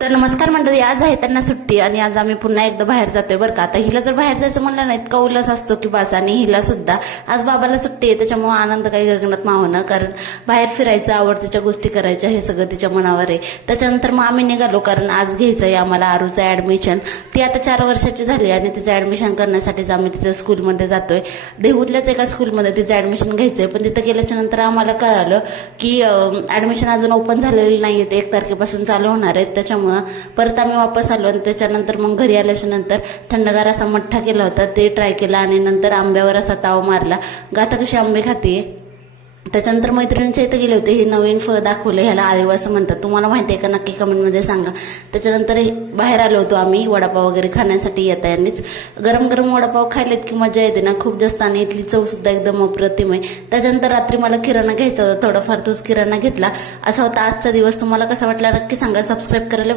तर नमस्कार मंडळी, आज आहे त्यांना सुट्टी आणि आज आम्ही पुन्हा एकदा बाहेर जातोय बरं का. आता हिला जर बाहेर जायचं म्हणलं ना, इतका उल्हास असतो की बस. आणि हिला सुद्धा आज बाबाला सुट्टी आहे, त्याच्यामुळे आनंद काही गगनात मावणं. कारण बाहेर फिरायचं, आवडतीच्या गोष्टी करायच्या, हे सगळं तिच्या मनावर आहे. त्याच्यानंतर मग आम्ही निघालो, कारण आज घ्यायचं आहे आम्हाला आरूचं ऍडमिशन. ती आता 4 वर्षाची झाली आणि तिचं ऍडमिशन करण्यासाठीच आम्ही तिथं स्कूलमध्ये जातोय. देहूतल्याच एका स्कूलमध्ये तिचं ऍडमिशन घ्यायचंय. पण तिथं गेल्याच्या नंतर आम्हाला कळालं की ऍडमिशन अजून ओपन झालेलं नाहीये, ते 1 तारखेपासून चालू होणार आहेत. त्याच्यामुळं परत आम्ही वापस आलो आणि त्याच्यानंतर मग घरी आल्याच्या नंतर थंडगार असा मठ्ठा केला होता, ते ट्राय केला आणि नंतर आंब्यावर असा ताव मारला. गाता कशी आंबे खाते. त्याच्यानंतर मैत्रिणींच्या इथं गेले होते. हे नवीन फळ दाखवलं, ह्याला आळीव असं म्हणतात. तुम्हाला माहिती आहे का? नक्की कमेंटमध्ये सांगा. त्याच्यानंतर बाहेर आलो होतो आम्ही वडापाव वगैरे खाण्यासाठी. येता यांनीच गरम गरम वडापाव खायलेत की मजा येते ना खूप जास्त. आणि इथली चव सुद्धा एकदम अप्रतिम आहे. त्याच्यानंतर रात्री मला किराणा घ्यायचा होता, थोडाफार तोच किराणा घेतला. असा होता आजचा दिवस. तुम्हाला कसा वाटला नक्की सांगा. सबस्क्राईब करायला